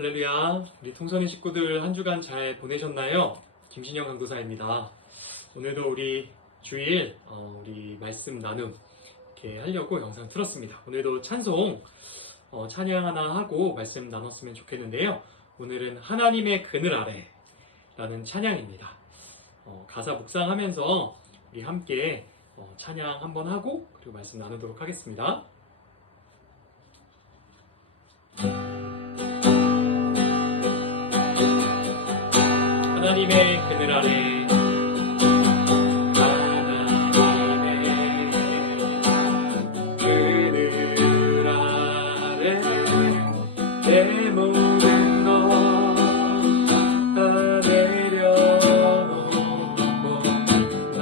할렐루야. 우리 통선의 식구들 한 주간 잘 보내셨나요? 김신영 강도사입니다. 오늘도 우리 주일 우리 말씀 나눔 이렇게 하려고 영상 틀었습니다. 오늘도 찬송 찬양 하나 하고 말씀 나눴으면 좋겠는데요. 오늘은 하나님의 그늘 아래 라는 찬양입니다. 가사 묵상하면서 우리 함께 찬양 한번 하고 그리고 말씀 나누도록 하겠습니다. 하나님의 그늘 아래 내 모든 것 다 내려놓고 나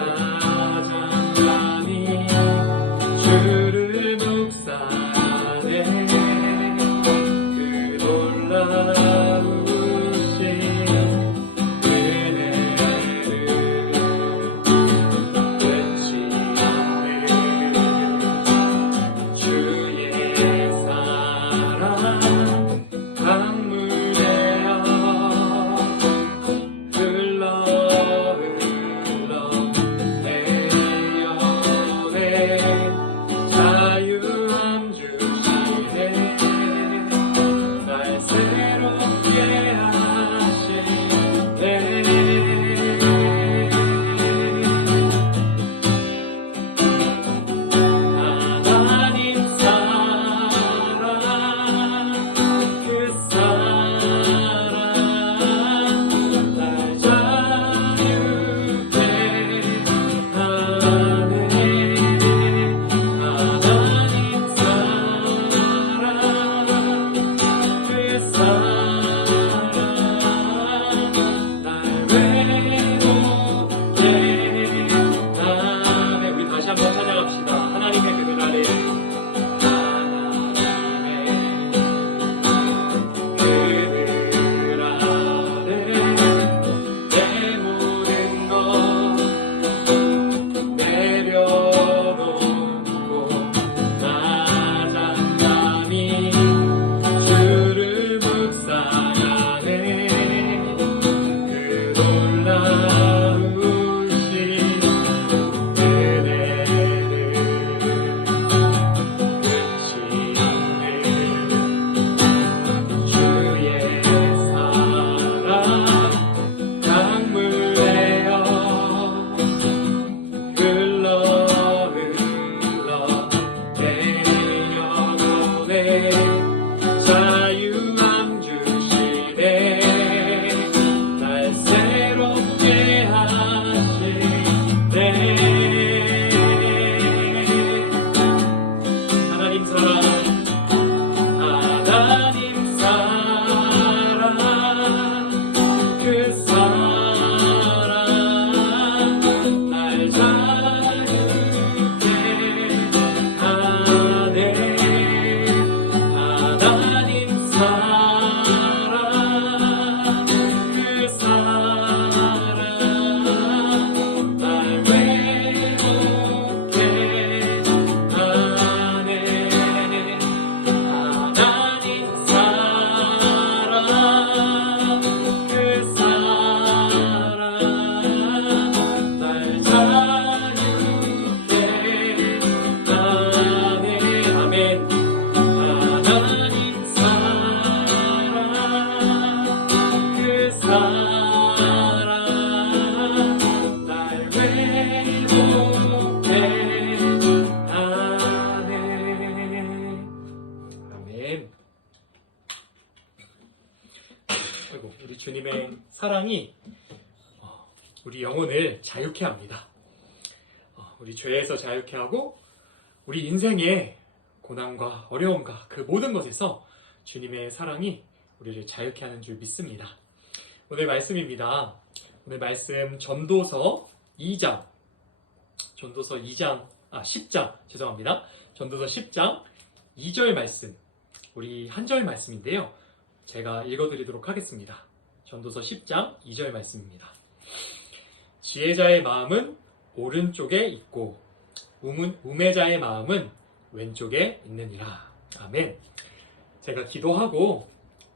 잠잠히 주를 묵상하네. 그 놀라우신 은혜를 끝이 없는 주의 사랑 우리 주님의 사랑이 우리 영혼을 자유케 합니다. 우리 죄에서 자유케 하고 우리 인생의 고난과 어려움과 그 모든 것에서 주님의 사랑이 우리를 자유케 하는 줄 믿습니다. 오늘 말씀입니다. 오늘 말씀 전도서 10장 죄송합니다. 전도서 10장 2절 말씀, 우리 한 절 말씀인데요. 제가 읽어드리도록 하겠습니다. 전도서 10장 2절 말씀입니다. 지혜자의 마음은 오른쪽에 있고 우매자의 마음은 왼쪽에 있느니라. 아멘. 제가 기도하고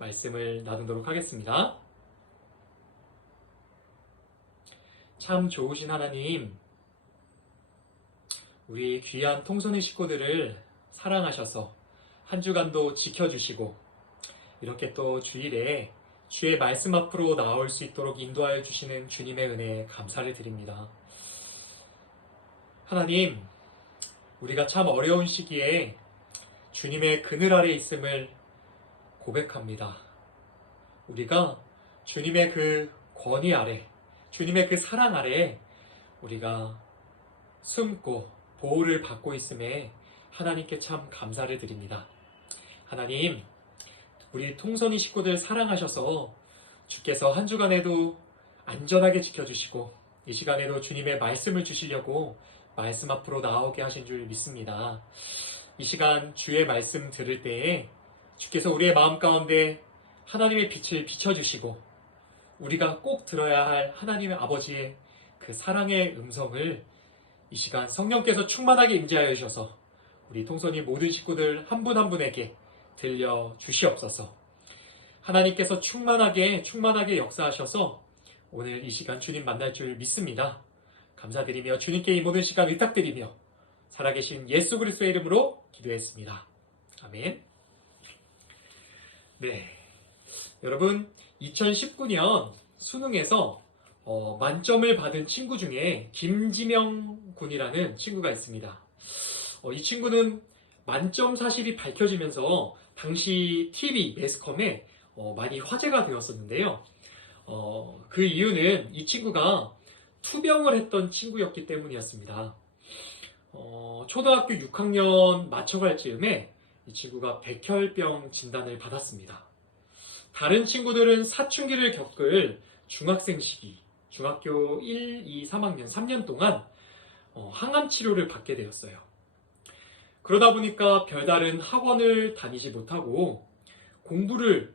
말씀을 나누도록 하겠습니다. 참 좋으신 하나님, 우리 귀한 통선의 식구들을 사랑하셔서 한 주간도 지켜주시고 이렇게 또 주일에 주의 말씀 앞으로 나올 수 있도록 인도하여 주시는 주님의 은혜에 감사를 드립니다. 하나님, 우리가 참 어려운 시기에 주님의 그늘 아래 있음을 고백합니다. 우리가 주님의 그 권위 아래, 주님의 그 사랑 아래 우리가 숨고 보호를 받고 있음에 하나님께 참 감사를 드립니다. 하나님, 우리 통선이 식구들 사랑하셔서 주께서 한 주간에도 안전하게 지켜주시고 이 시간에도 주님의 말씀을 주시려고 말씀 앞으로 나오게 하신 줄 믿습니다. 이 시간 주의 말씀 들을 때에 주께서 우리의 마음 가운데 하나님의 빛을 비춰주시고 우리가 꼭 들어야 할 하나님의 아버지의 그 사랑의 음성을 이 시간 성령께서 충만하게 임재하여 주셔서 우리 통선이 모든 식구들 한 분 한 분에게 들려 주시옵소서. 하나님께서 충만하게 역사하셔서 오늘 이 시간 주님 만날 줄 믿습니다. 감사드리며 주님께 이 모든 시간 의탁드리며 살아계신 예수 그리스도의 이름으로 기도했습니다. 아멘. 네, 여러분 2019년 수능에서 만점을 받은 친구 중에 김지명 군이라는 친구가 있습니다. 이 친구는 만점 사실이 밝혀지면서 당시 TV 매스컴에 많이 화제가 되었었는데요. 그 이유는 이 친구가 투병을 했던 친구였기 때문이었습니다. 초등학교 6학년 맞춰갈 즈음에 이 친구가 백혈병 진단을 받았습니다. 다른 친구들은 사춘기를 겪을 중학생 시기, 중학교 1, 2, 3학년, 3년 동안 항암 치료를 받게 되었어요. 그러다 보니까 별다른 학원을 다니지 못하고 공부를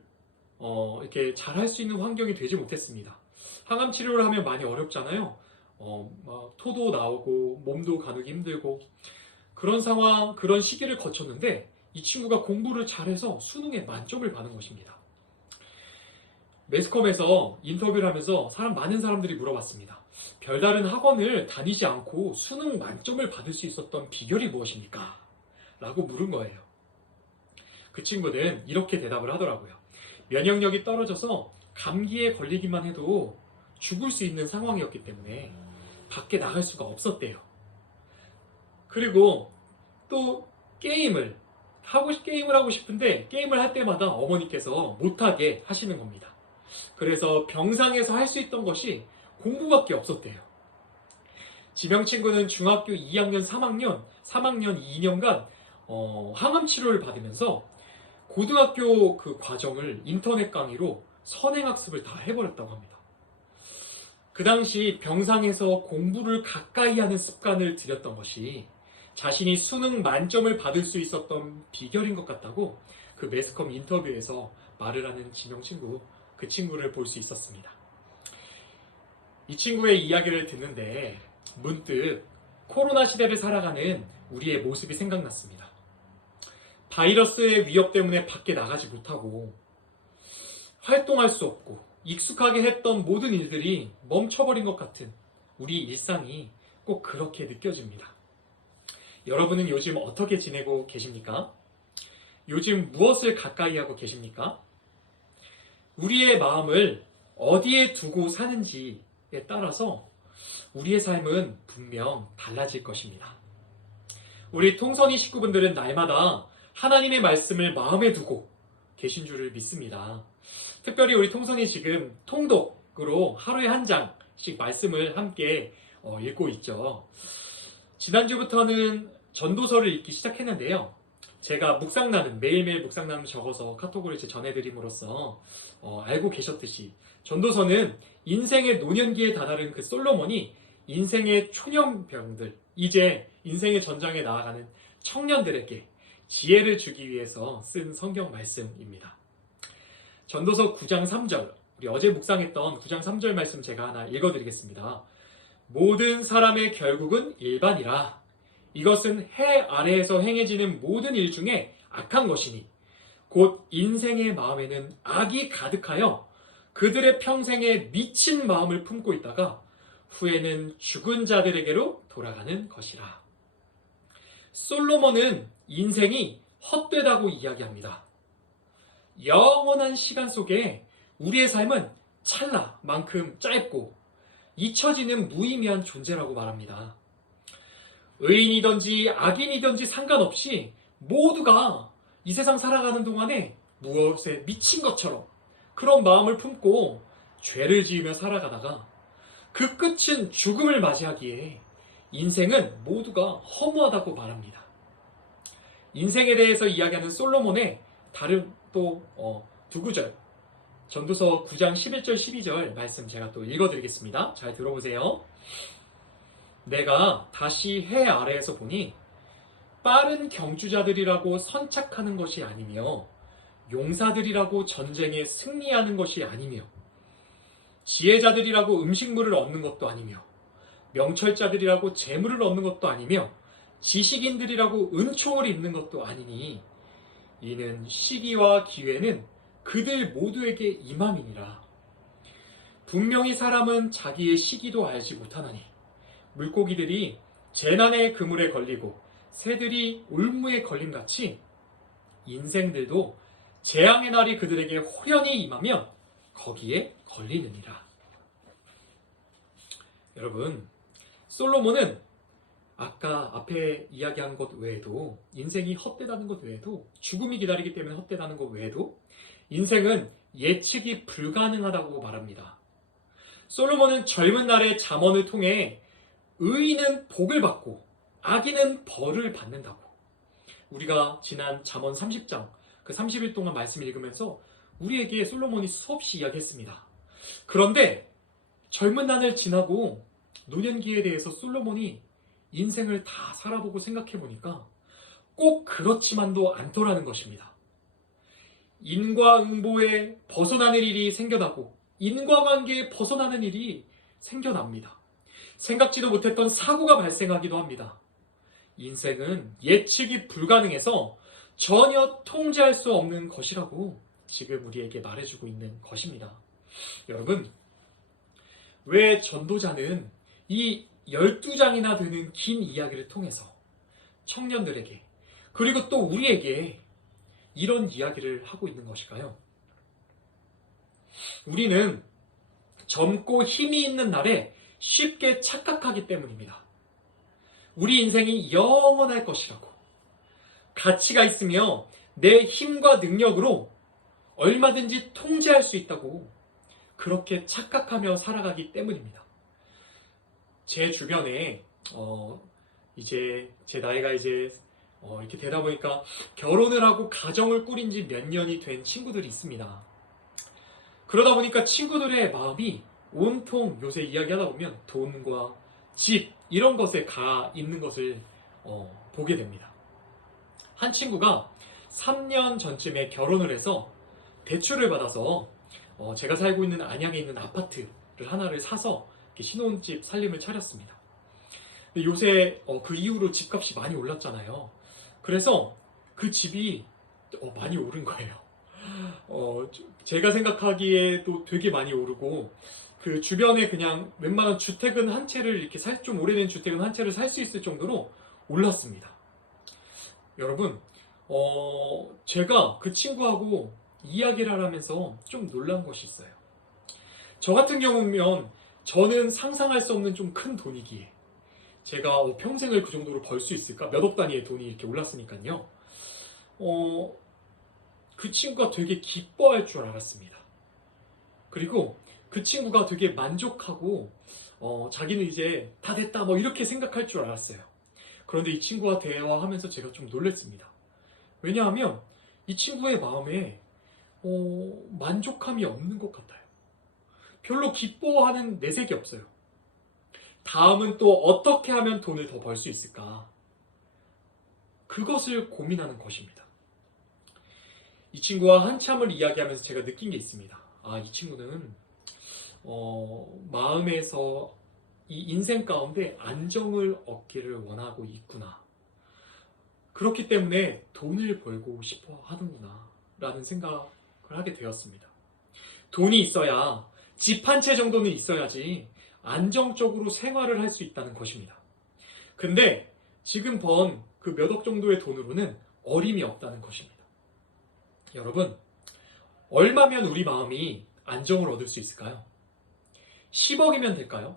이렇게 잘할 수 있는 환경이 되지 못했습니다. 항암 치료를 하면 많이 어렵잖아요. 막 토도 나오고 몸도 가누기 힘들고 그런 상황, 그런 시기를 거쳤는데 이 친구가 공부를 잘해서 수능에 만점을 받은 것입니다. 매스컴에서 인터뷰를 하면서 많은 사람들이 물어봤습니다. 별다른 학원을 다니지 않고 수능 만점을 받을 수 있었던 비결이 무엇입니까? 라고 물은 거예요. 그 친구는 이렇게 대답을 하더라고요. 면역력이 떨어져서 감기에 걸리기만 해도 죽을 수 있는 상황이었기 때문에 밖에 나갈 수가 없었대요. 그리고 또 게임을 하고 싶은데 게임을 할 때마다 어머니께서 못하게 하시는 겁니다. 그래서 병상에서 할 수 있던 것이 공부밖에 없었대요. 지명 친구는 중학교 2학년, 3학년 2년간 항암 치료를 받으면서 고등학교 그 과정을 인터넷 강의로 선행학습을 다 해버렸다고 합니다. 그 당시 병상에서 공부를 가까이 하는 습관을 들였던 것이 자신이 수능 만점을 받을 수 있었던 비결인 것 같다고 그 매스컴 인터뷰에서 말을 하는 지명 친구, 그 친구를 볼 수 있었습니다. 이 친구의 이야기를 듣는데 문득 코로나 시대를 살아가는 우리의 모습이 생각났습니다. 바이러스의 위협 때문에 밖에 나가지 못하고 활동할 수 없고 익숙하게 했던 모든 일들이 멈춰버린 것 같은 우리 일상이 꼭 그렇게 느껴집니다. 여러분은 요즘 어떻게 지내고 계십니까? 요즘 무엇을 가까이 하고 계십니까? 우리의 마음을 어디에 두고 사는지에 따라서 우리의 삶은 분명 달라질 것입니다. 우리 통선이 식구분들은 날마다 하나님의 말씀을 마음에 두고 계신 줄을 믿습니다. 특별히 우리 통선이 지금 통독으로 하루에 한 장씩 말씀을 함께 읽고 있죠. 지난주부터는 전도서를 읽기 시작했는데요. 제가 매일매일 묵상나눔 적어서 카톡으로 이제 전해드림으로써 알고 계셨듯이 전도서는 인생의 노년기에 다다른 그 솔로몬이 인생의 초년병들, 이제 인생의 전장에 나아가는 청년들에게 지혜를 주기 위해서 쓴 성경 말씀입니다. 전도서 9장 3절, 우리 어제 묵상했던 9장 3절 말씀 제가 하나 읽어드리겠습니다. 모든 사람의 결국은 일반이라. 이것은 해 아래에서 행해지는 모든 일 중에 악한 것이니 곧 인생의 마음에는 악이 가득하여 그들의 평생에 미친 마음을 품고 있다가 후에는 죽은 자들에게로 돌아가는 것이라. 솔로몬은 인생이 헛되다고 이야기합니다. 영원한 시간 속에 우리의 삶은 찰나만큼 짧고 잊혀지는 무의미한 존재라고 말합니다. 의인이든지 악인이든지 상관없이 모두가 이 세상 살아가는 동안에 무엇에 미친 것처럼 그런 마음을 품고 죄를 지으며 살아가다가 그 끝은 죽음을 맞이하기에 인생은 모두가 허무하다고 말합니다. 인생에 대해서 이야기하는 솔로몬의 다른 또 두 구절, 전도서 9장 11절 12절 말씀 제가 또 읽어드리겠습니다. 잘 들어보세요. 내가 다시 해 아래에서 보니 빠른 경주자들이라고 선착하는 것이 아니며 용사들이라고 전쟁에 승리하는 것이 아니며 지혜자들이라고 음식물을 얻는 것도 아니며 명철자들이라고 재물을 얻는 것도 아니며 지식인들이라고 은총을 입는 것도 아니니 이는 시기와 기회는 그들 모두에게 임함이니라. 분명히 사람은 자기의 시기도 알지 못하나니 물고기들이 재난의 그물에 걸리고 새들이 올무에 걸림같이 인생들도 재앙의 날이 그들에게 호련히 임하면 거기에 걸리느니라. 여러분, 솔로몬은 아까 앞에 이야기한 것 외에도 인생이 헛되다는 것 외에도 죽음이 기다리기 때문에 헛되다는 것 외에도 인생은 예측이 불가능하다고 말합니다. 솔로몬은 젊은 날의 잠언을 통해 의인은 복을 받고 악인은 벌을 받는다고, 우리가 지난 잠언 30장 그 30일 동안 말씀을 읽으면서 우리에게 솔로몬이 수없이 이야기했습니다. 그런데 젊은 날을 지나고 노년기에 대해서 솔로몬이 인생을 다 살아보고 생각해보니까 꼭 그렇지만도 않더라는 것입니다. 인과응보에 벗어나는 일이 생겨나고 인과관계에 벗어나는 일이 생겨납니다. 생각지도 못했던 사고가 발생하기도 합니다. 인생은 예측이 불가능해서 전혀 통제할 수 없는 것이라고 지금 우리에게 말해주고 있는 것입니다. 여러분, 왜 전도자는 이 12장이나 되는 긴 이야기를 통해서 청년들에게 그리고 또 우리에게 이런 이야기를 하고 있는 것일까요? 우리는 젊고 힘이 있는 날에 쉽게 착각하기 때문입니다. 우리 인생이 영원할 것이라고, 가치가 있으며 내 힘과 능력으로 얼마든지 통제할 수 있다고 그렇게 착각하며 살아가기 때문입니다. 제 주변에 이제 제 나이가 이렇게 되다 보니까 결혼을 하고 가정을 꾸린 지 몇 년이 된 친구들이 있습니다. 그러다 보니까 친구들의 마음이 온통 요새 이야기하다 보면 돈과 집 이런 것에 가 있는 것을 보게 됩니다. 한 친구가 3년 전쯤에 결혼을 해서 대출을 받아서 제가 살고 있는 안양에 있는 아파트를 하나를 사서 신혼집 살림을 차렸습니다. 근데 요새 그 이후로 집값이 많이 올랐잖아요. 그래서 그 집이 많이 오른 거예요. 제가 생각하기에도 되게 많이 오르고, 그 주변에 그냥 웬만한 주택은 한 채를 이렇게 좀 오래된 주택은 한 채를 살 수 있을 정도로 올랐습니다. 여러분, 제가 그 친구하고 이야기를 하면서 좀 놀란 것이 있어요. 저 같은 경우면 저는 상상할 수 없는 좀 큰 돈이기에 제가 평생을 그 정도로 벌 수 있을까? 몇 억 단위의 돈이 이렇게 올랐으니까요. 그 친구가 되게 기뻐할 줄 알았습니다. 그리고 그 친구가 되게 만족하고 자기는 이제 다 됐다 뭐 이렇게 생각할 줄 알았어요. 그런데 이 친구와 대화하면서 제가 좀 놀랐습니다. 왜냐하면 이 친구의 마음에 만족함이 없는 것 같아요. 별로 기뻐하는 내색이 없어요. 다음은 또 어떻게 하면 돈을 더 벌 수 있을까? 그것을 고민하는 것입니다. 이 친구와 한참을 이야기하면서 제가 느낀 게 있습니다. 이 친구는 마음에서 이 인생 가운데 안정을 얻기를 원하고 있구나. 그렇기 때문에 돈을 벌고 싶어 하는구나. 라는 생각을 하게 되었습니다. 돈이 있어야 집 한 채 정도는 있어야지 안정적으로 생활을 할 수 있다는 것입니다. 근데 지금 번 그 몇 억 정도의 돈으로는 어림이 없다는 것입니다. 여러분, 얼마면 우리 마음이 안정을 얻을 수 있을까요? 10억이면 될까요?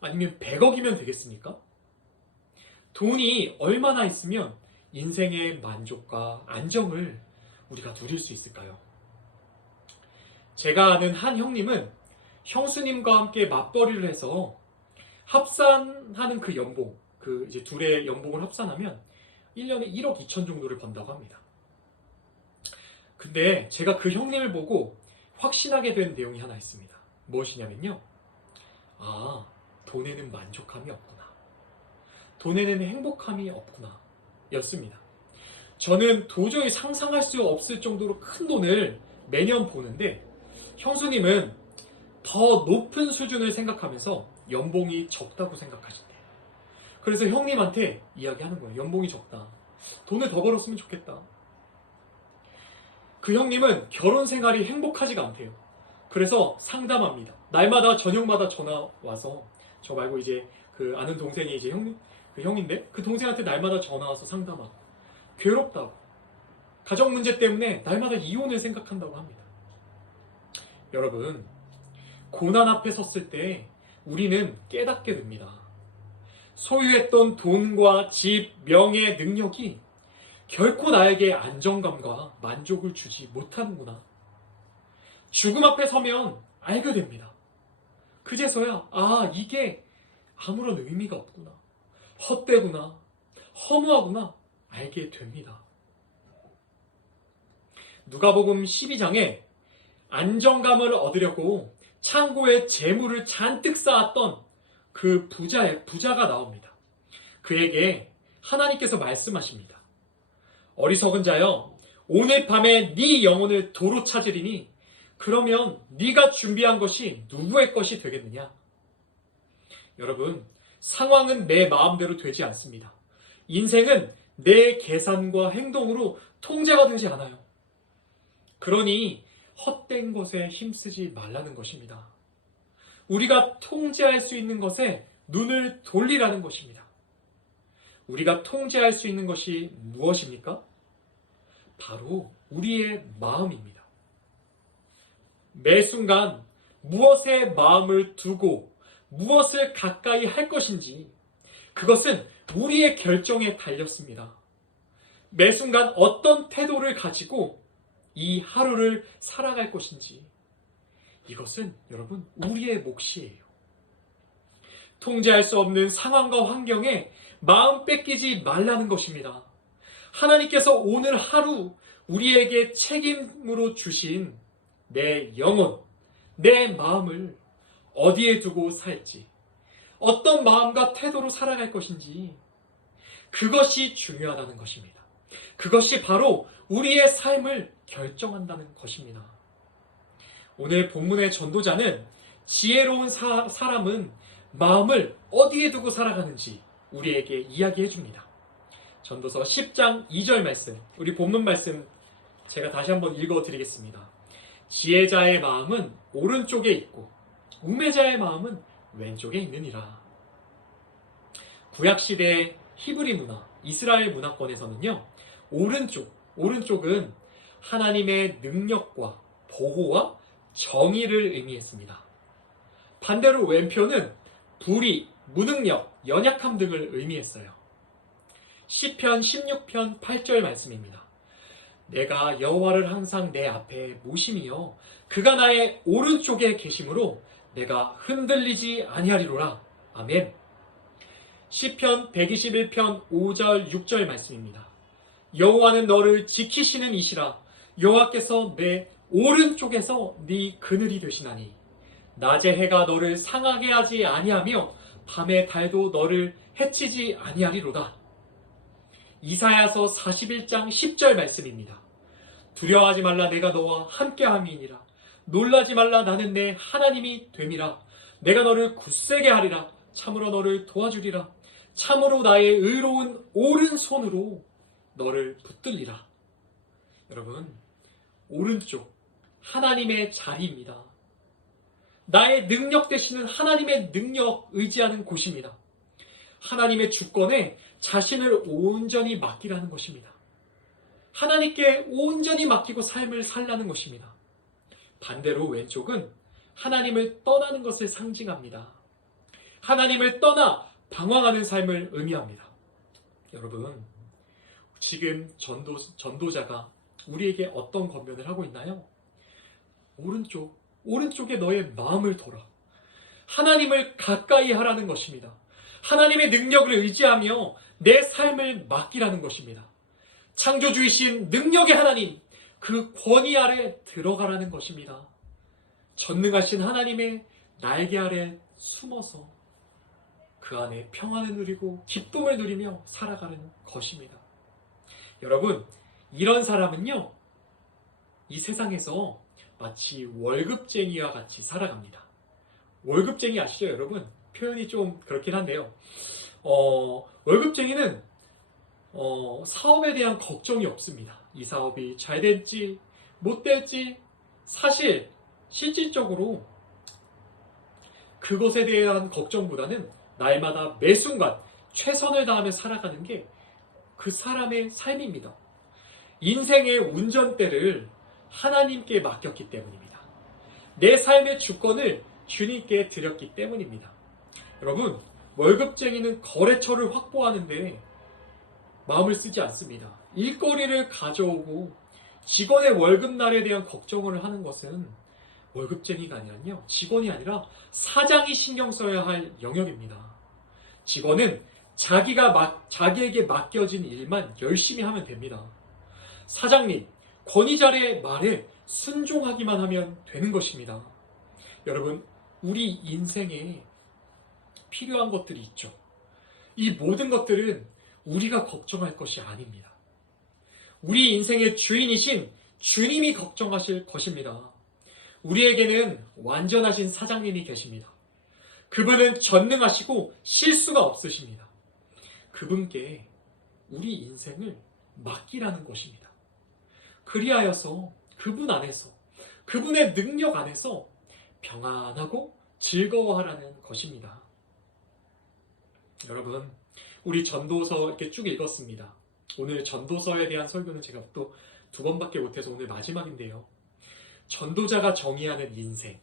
아니면 100억이면 되겠습니까? 돈이 얼마나 있으면 인생의 만족과 안정을 우리가 누릴 수 있을까요? 제가 아는 한 형님은 형수님과 함께 맞벌이를 해서 합산하는 그 연봉, 그 이제 둘의 연봉을 합산하면 1년에 1억 2천 정도를 번다고 합니다. 근데 제가 그 형님을 보고 확신하게 된 내용이 하나 있습니다. 무엇이냐면요. 아, 돈에는 만족함이 없구나. 돈에는 행복함이 없구나. 였습니다. 저는 도저히 상상할 수 없을 정도로 큰 돈을 매년 보는데 형수님은 더 높은 수준을 생각하면서 연봉이 적다고 생각하신대요. 그래서 형님한테 이야기하는 거예요. 연봉이 적다. 돈을 더 벌었으면 좋겠다. 그 형님은 결혼 생활이 행복하지가 않대요. 그래서 상담합니다. 날마다 저녁마다 전화 와서 저 말고 이제 그 아는 동생이 이제 그 형인데 그 동생한테 날마다 전화 와서 상담하고 괴롭다고 가정 문제 때문에 날마다 이혼을 생각한다고 합니다. 여러분, 고난 앞에 섰을 때 우리는 깨닫게 됩니다. 소유했던 돈과 집, 명예, 능력이 결코 나에게 안정감과 만족을 주지 못하는구나. 죽음 앞에 서면 알게 됩니다. 그제서야 이게 아무런 의미가 없구나. 헛되구나. 허무하구나. 알게 됩니다. 누가복음 12장에 안정감을 얻으려고 창고에 재물을 잔뜩 쌓았던 그 부자가 나옵니다. 그에게 하나님께서 말씀하십니다. 어리석은 자여, 오늘 밤에 네 영혼을 도로 찾으리니 그러면 네가 준비한 것이 누구의 것이 되겠느냐? 여러분, 상황은 내 마음대로 되지 않습니다. 인생은 내 계산과 행동으로 통제가 되지 않아요. 그러니 헛된 것에 힘쓰지 말라는 것입니다. 우리가 통제할 수 있는 것에 눈을 돌리라는 것입니다. 우리가 통제할 수 있는 것이 무엇입니까? 바로 우리의 마음입니다. 매 순간 무엇에 마음을 두고 무엇을 가까이 할 것인지 그것은 우리의 결정에 달렸습니다. 매 순간 어떤 태도를 가지고 이 하루를 살아갈 것인지 이것은 여러분 우리의 몫이에요. 통제할 수 없는 상황과 환경에 마음 뺏기지 말라는 것입니다. 하나님께서 오늘 하루 우리에게 책임으로 주신 내 영혼, 내 마음을 어디에 두고 살지, 어떤 마음과 태도로 살아갈 것인지 그것이 중요하다는 것입니다. 그것이 바로 우리의 삶을 결정한다는 것입니다. 오늘 본문의 전도자는 지혜로운 사람은 마음을 어디에 두고 살아가는지 우리에게 이야기해 줍니다. 전도서 10장 2절 말씀, 우리 본문 말씀 제가 다시 한번 읽어드리겠습니다. 지혜자의 마음은 오른쪽에 있고 우매자의 마음은 왼쪽에 있느니라. 구약시대의 히브리 문화, 이스라엘 문화권에서는요, 오른쪽은 하나님의 능력과 보호와 정의를 의미했습니다. 반대로 왼편은 불의, 무능력, 연약함 등을 의미했어요. 시편 16편 8절 말씀입니다. 내가 여호와를 항상 내 앞에 모심이여 그가 나의 오른쪽에 계심으로 내가 흔들리지 아니하리로라. 아멘. 시편 121편 5절 6절 말씀입니다. 여호와는 너를 지키시는 이시라. 여호와께서 내 오른쪽에서 네 그늘이 되시나니 낮의 해가 너를 상하게 하지 아니하며 밤의 달도 너를 해치지 아니하리로다. 이사야서 41장 10절 말씀입니다. 두려워하지 말라 내가 너와 함께함이니라. 놀라지 말라 나는 내 하나님이 됨이라. 내가 너를 굳세게 하리라. 참으로 너를 도와주리라. 참으로 나의 의로운 오른손으로 너를 붙들리라. 여러분, 오른쪽 하나님의 자리입니다. 나의 능력 되시는 하나님의 능력 의지하는 곳입니다. 하나님의 주권에 자신을 온전히 맡기라는 것입니다. 하나님께 온전히 맡기고 삶을 살라는 것입니다. 반대로 왼쪽은 하나님을 떠나는 것을 상징합니다. 하나님을 떠나 방황하는 삶을 의미합니다. 여러분, 지금 전도자가 우리에게 어떤 권면을 하고 있나요? 오른쪽에 너의 마음을 둬라. 하나님을 가까이 하라는 것입니다. 하나님의 능력을 의지하며 내 삶을 맡기라는 것입니다. 창조주이신 능력의 하나님, 그 권위 아래 들어가라는 것입니다. 전능하신 하나님의 날개 아래 숨어서 그 안에 평안을 누리고 기쁨을 누리며 살아가는 것입니다. 여러분, 이런 사람은요, 이 세상에서 마치 월급쟁이와 같이 살아갑니다. 월급쟁이 아시죠, 여러분? 표현이 좀 그렇긴 한데요. 월급쟁이는 사업에 대한 걱정이 없습니다. 이 사업이 잘 될지 못 될지 사실 실질적으로 그것에 대한 걱정보다는 날마다 매 순간 최선을 다하며 살아가는 게 그 사람의 삶입니다. 인생의 운전대를 하나님께 맡겼기 때문입니다. 내 삶의 주권을 주님께 드렸기 때문입니다. 여러분, 월급쟁이는 거래처를 확보하는데 마음을 쓰지 않습니다. 일거리를 가져오고 직원의 월급날에 대한 걱정을 하는 것은 월급쟁이가 아니라요, 직원이 아니라 사장이 신경 써야 할 영역입니다. 직원은 자기에게 맡겨진 일만 열심히 하면 됩니다. 사장님, 권위자의 말에 순종하기만 하면 되는 것입니다. 여러분, 우리 인생에 필요한 것들이 있죠. 이 모든 것들은 우리가 걱정할 것이 아닙니다. 우리 인생의 주인이신 주님이 걱정하실 것입니다. 우리에게는 완전하신 사장님이 계십니다. 그분은 전능하시고 실수가 없으십니다. 그분께 우리 인생을 맡기라는 것입니다. 그리하여서 그분 안에서, 그분의 능력 안에서 평안하고 즐거워하라는 것입니다. 여러분, 우리 전도서 이렇게 쭉 읽었습니다. 오늘 전도서에 대한 설교는 제가 또 2번밖에 못해서 오늘 마지막인데요. 전도자가 정의하는 인생,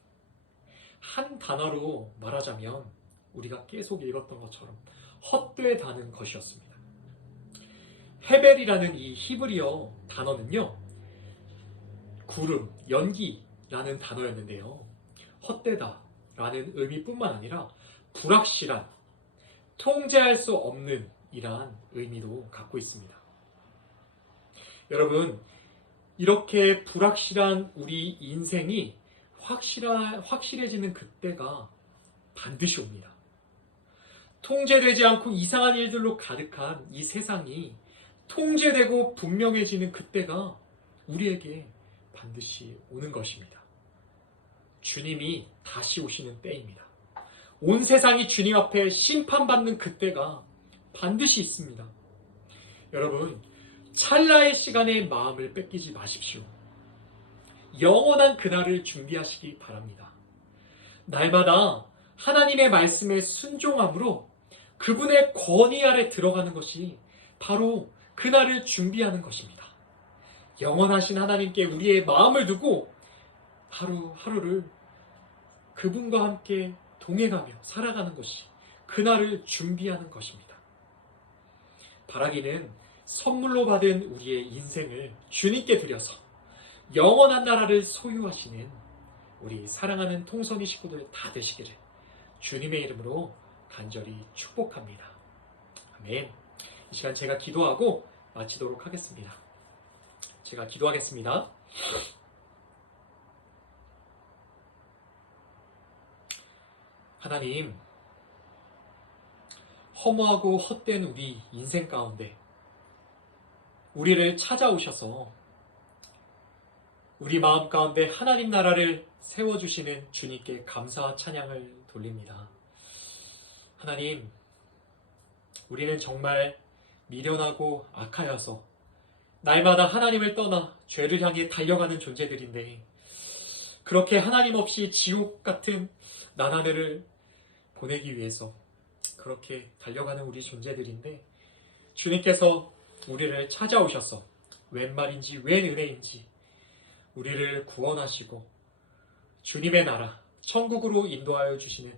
한 단어로 말하자면 우리가 계속 읽었던 것처럼 헛되다는 것이었습니다. 헤벨이라는 이 히브리어 단어는요, 구름, 연기라는 단어였는데요, 헛되다라는 의미뿐만 아니라 불확실한, 통제할 수 없는 이러한 의미도 갖고 있습니다. 여러분, 이렇게 불확실한 우리 인생이 확실해지는 그때가 반드시 옵니다. 통제되지 않고 이상한 일들로 가득한 이 세상이 통제되고 분명해지는 그때가 우리에게 반드시 오는 것입니다. 주님이 다시 오시는 때입니다. 온 세상이 주님 앞에 심판받는 그때가 반드시 있습니다. 여러분, 찰나의 시간에 마음을 뺏기지 마십시오. 영원한 그날을 준비하시기 바랍니다. 날마다 하나님의 말씀에 순종함으로 그분의 권위 아래 들어가는 것이 바로 그날을 준비하는 것입니다. 영원하신 하나님께 우리의 마음을 두고 하루하루를 그분과 함께 동행하며 살아가는 것이 그날을 준비하는 것입니다. 바라기는 선물로 받은 우리의 인생을 주님께 드려서 영원한 나라를 소유하시는 우리 사랑하는 통선이 식구들 다 되시기를 주님의 이름으로 간절히 축복합니다. 아멘. 이 시간 제가 기도하고 마치도록 하겠습니다. 제가 기도하겠습니다. 하나님, 허무하고 헛된 우리 인생 가운데 우리를 찾아오셔서 우리 마음 가운데 하나님 나라를 세워주시는 주님께 감사와 찬양을 돌립니다. 하나님, 우리는 정말 미련하고 악하여서 날마다 하나님을 떠나 죄를 향해 달려가는 존재들인데 그렇게 하나님 없이 지옥 같은 나날을 보내기 위해서 그렇게 달려가는 우리 존재들인데 주님께서 우리를 찾아오셔서 웬 말인지 웬 은혜인지 우리를 구원하시고 주님의 나라 천국으로 인도하여 주시는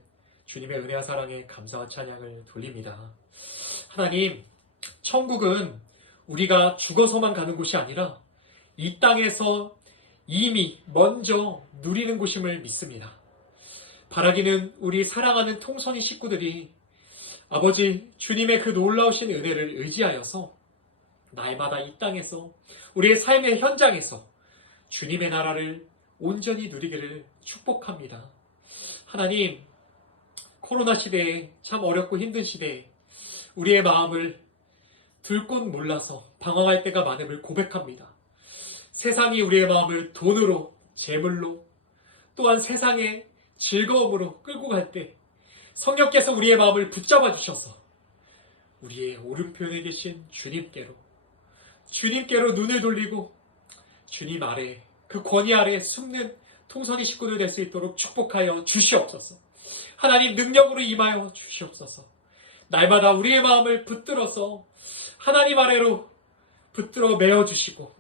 주님의 은혜와 사랑에 감사와 찬양을 돌립니다. 하나님, 천국은 우리가 죽어서만 가는 곳이 아니라 이 땅에서 이미 먼저 누리는 곳임을 믿습니다. 바라기는 우리 사랑하는 통선이 식구들이 아버지 주님의 그 놀라우신 은혜를 의지하여서 날마다 이 땅에서 우리의 삶의 현장에서 주님의 나라를 온전히 누리기를 축복합니다. 하나님, 코로나 시대에 참 어렵고 힘든 시대에 우리의 마음을 둘 곳 몰라서 방황할 때가 많음을 고백합니다. 세상이 우리의 마음을 돈으로, 재물로, 또한 세상의 즐거움으로 끌고 갈 때 성령께서 우리의 마음을 붙잡아 주셔서 우리의 오른편에 계신 주님께로 눈을 돌리고 주님 아래 그 권위 아래 숨는 통선이 식구들 될 수 있도록 축복하여 주시옵소서. 하나님 능력으로 임하여 주시옵소서. 날마다 우리의 마음을 붙들어서 하나님 아래로 붙들어 메어주시고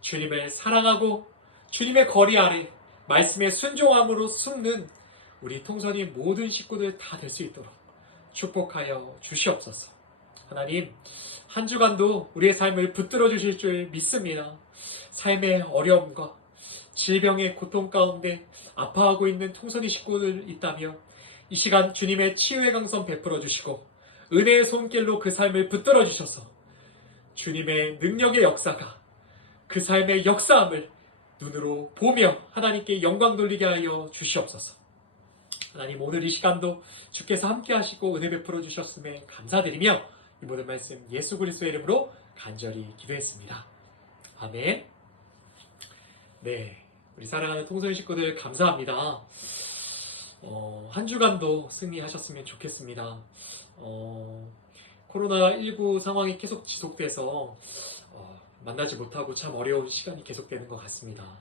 주님을 사랑하고 주님의 거리 아래 말씀에 순종함으로 숨는 우리 통선이 모든 식구들 다 될 수 있도록 축복하여 주시옵소서. 하나님, 한 주간도 우리의 삶을 붙들어 주실 줄 믿습니다. 삶의 어려움과 질병의 고통 가운데 아파하고 있는 통선이 식구들 있다면 이 시간 주님의 치유의 강선 베풀어 주시고 은혜의 손길로 그 삶을 붙들어 주셔서 주님의 능력의 역사가 그 삶의 역사함을 눈으로 보며 하나님께 영광 돌리게 하여 주시옵소서. 하나님, 오늘 이 시간도 주께서 함께 하시고 은혜 베풀어 주셨음에 감사드리며 이 모든 말씀 예수 그리스도의 이름으로 간절히 기도했습니다. 아멘. 네, 우리 사랑하는 통선 식구들 감사합니다. 한 주간도 승리하셨으면 좋겠습니다. 코로나19 상황이 계속 지속돼서 만나지 못하고 참 어려운 시간이 계속되는 것 같습니다.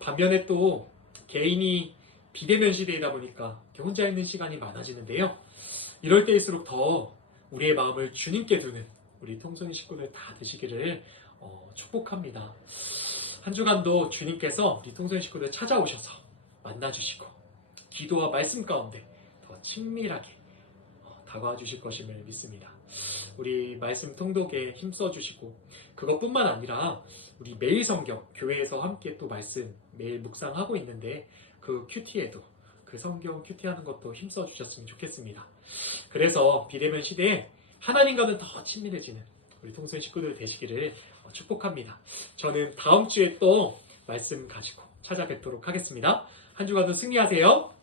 반면에 또 개인이 비대면 시대이다 보니까 혼자 있는 시간이 많아지는데요. 이럴 때일수록 더 우리의 마음을 주님께 두는 우리 통선이 식구들 다 되시기를 축복합니다. 한 주간도 주님께서 우리 통선이 식구들 찾아오셔서 만나주시고 기도와 말씀 가운데 더 친밀하게 다가와 주실 것임을 믿습니다. 우리 말씀 통독에 힘써주시고 그것뿐만 아니라 우리 매일 성경 교회에서 함께 또 말씀 매일 묵상하고 있는데 그 큐티에도 그 성경 큐티하는 것도 힘써주셨으면 좋겠습니다. 그래서 비대면 시대에 하나님과는 더 친밀해지는 우리 통선 식구들 되시기를 축복합니다. 저는 다음 주에 또 말씀 가지고 찾아뵙도록 하겠습니다. 한 주간도 승리하세요.